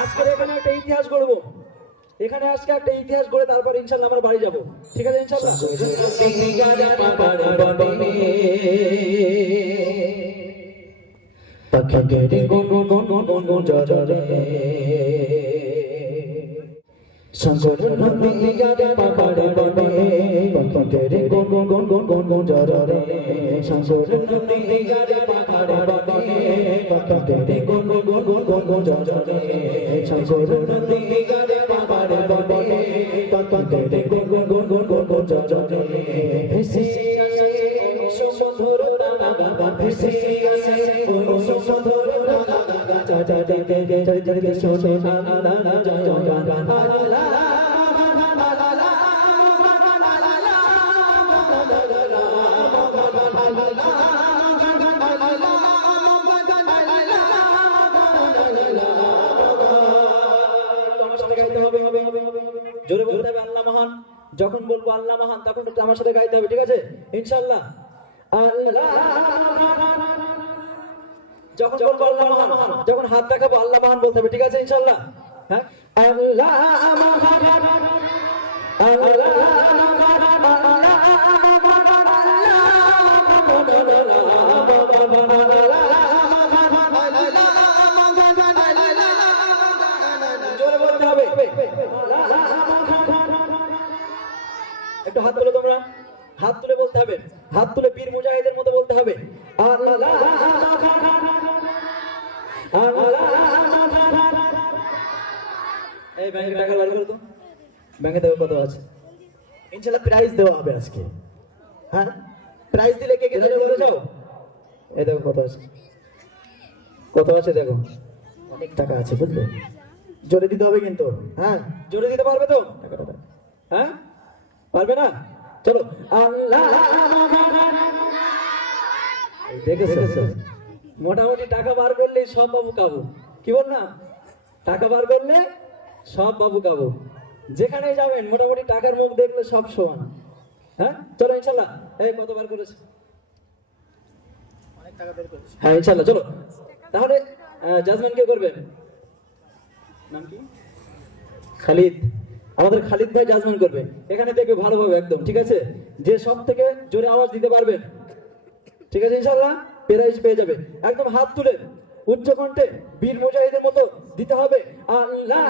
আজকে এখানে একটা ইতিহাস গড়বো, এখানে আজকে একটা ইতিহাস গড়ে তারপর ইনশাল্লাহ আমরা বাড়ি যাব, ঠিক আছে ইনশাল্লাহ। শঙ্কর নন্দী গাড়ে পাহাড়ে বনে পক্ষেরে গুন গুন গুন গুন গুন জরে শঙ্কর নন্দী গাড়ে পাহাড়ে বনে পক্ষেরে গুন গুন গুন গুন গুন জরে শঙ্কর নন্দী গাড়ে পাহাড়ে বনে পক্ষেরে গুন গুন গুন গুন গুন গুন জরে ভেসে আসে সমুদ্র নাগা ভেসে আসে সমুদ্র নাগা চাচা দেখে চলে শোনে না না জয় জয় জোরে বলতে হবে আল্লাহ মহান। যখন বলবো আল্লাহ মহান তখন একটু আমার সাথে গাইতে হবে, ঠিক আছে ইনশাআল্লাহ। আল্লাহ যখন বলবো আল্লাহ মহান, যখন হাত দেখাবো আল্লাহ মহান বলতে হবে, ঠিক আছে ইনশাআল্লাহ। হ্যাঁ আল্লাহ মহান আল্লাহ জোরে বলতে হবে। একটু হাত তুলে, তোমরা হাত তুলে বলতে হবে, হাত তুলে বীর মুজাহিদের মতো বলতে হবে আল্লাহ। এই ব্যাংকে টাকা বার করো তো, ব্যাংকে দেবে কত আছে ইনশাআল্লাহ। প্রাইজ দেওয়া হবে আজকে, হ্যাঁ প্রাইজ দিলে কে কে দেবে বলে যাও। এই দেখো কত আছে, কত আছে দেখো, অনেক টাকা আছে বুঝলে। জোরে দিতে হবে কিন্তু, হ্যাঁ জোরে দিতে পারবে তো, হ্যাঁ পারবে না? চলো আল্লাহ দেখেছো মোটামুটি টাকা বার করলে সব বাবু কাবু, কি বল না, টাকা বার করলে সব বাবু কাবু, যেখানে যাবেন মোটামুটি টাকার মুখ দেখলে সব সমান। হ্যাঁ চলো ইনশাআল্লাহ। এই কত বার করেছে? অনেক টাকা বের করেছে, হ্যাঁ ইনশাআল্লাহ। চলো তাহলে জাজমেন্ট কে করবেন? নাম কি? খালিদ। আমাদের খালিদ ভাই জাজমেন্ট করবে, এখানে দেখবে ভালোভাবে একদম, ঠিক আছে। যে সব থেকে জোরে আওয়াজ দিতে পারবে, ঠিক আছে ইনশাআল্লাহ প্রাইজ পেয়ে যাবে। একদম হাত তুলে উচ্চ কণ্ঠে বীর মুজাহিদের মতো দিতে হবে আল্লাহ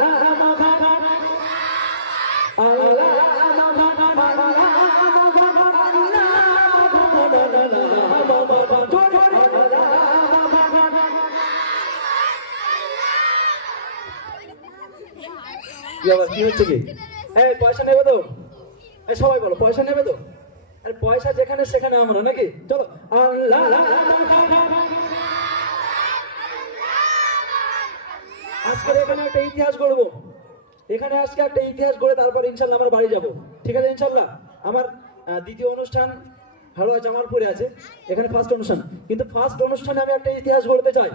আল্লাহ কি হচ্ছে কি? এই পয়সা নেবে তো? এই সবাই বলো পয়সা নেবে তো? আর পয়সা যেখানে সেখানে আমরা নাকি। চলো আল্লাহ। আজকে এখানে একটা ইতিহাস গড়বো, এখানে আজকে একটা ইতিহাস গড়ে তারপর ইনশাল্লাহ আমরা বাড়ি যাব, ঠিক আছে ইনশাল্লাহ। আমার দ্বিতীয় অনুষ্ঠান হালুয়া জামালপুরে আছে, এখানে ফার্স্ট অনুষ্ঠান, কিন্তু ফার্স্ট অনুষ্ঠানে আমি একটা ইতিহাস গড়তে চাই।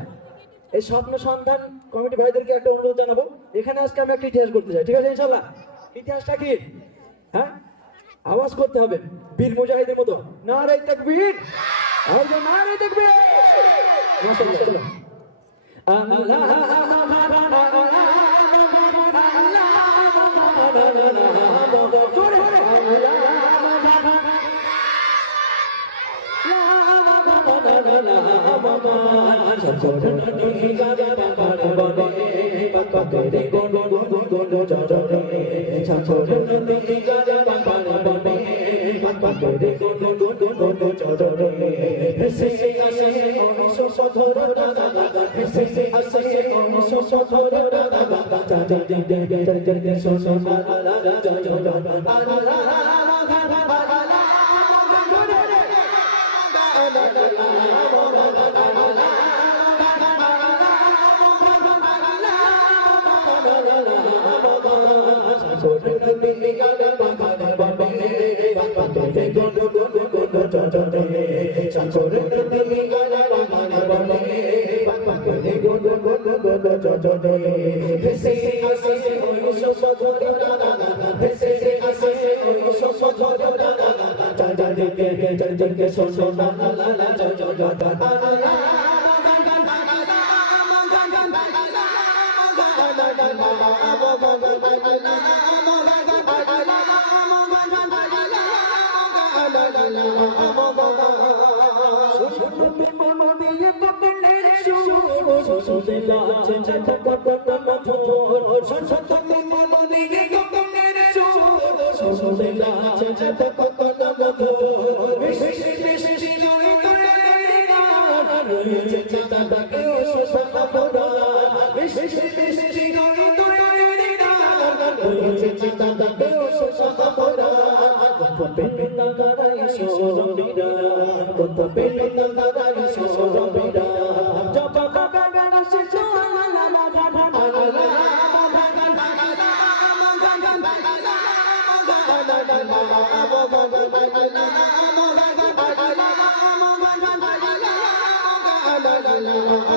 এই স্বপ্ন সন্ধান কমিটি ভাইদেরকে একটা অনুরোধ জানাবো, এখানে আজকে আমি একটা ইতিহাস করতে চাই, ঠিক আছে ইনশাল্লাহ। ইতিহাসটা কি? হ্যাঁ আওয়াজ করতে হবে বীর মুজাহিদের মতো, নারে তাকবীর, আর নারে তাকবীর। মাশাআল্লাহ। আল্লাহ জনকে শোনো না লা লা লা জয় জয় জয় la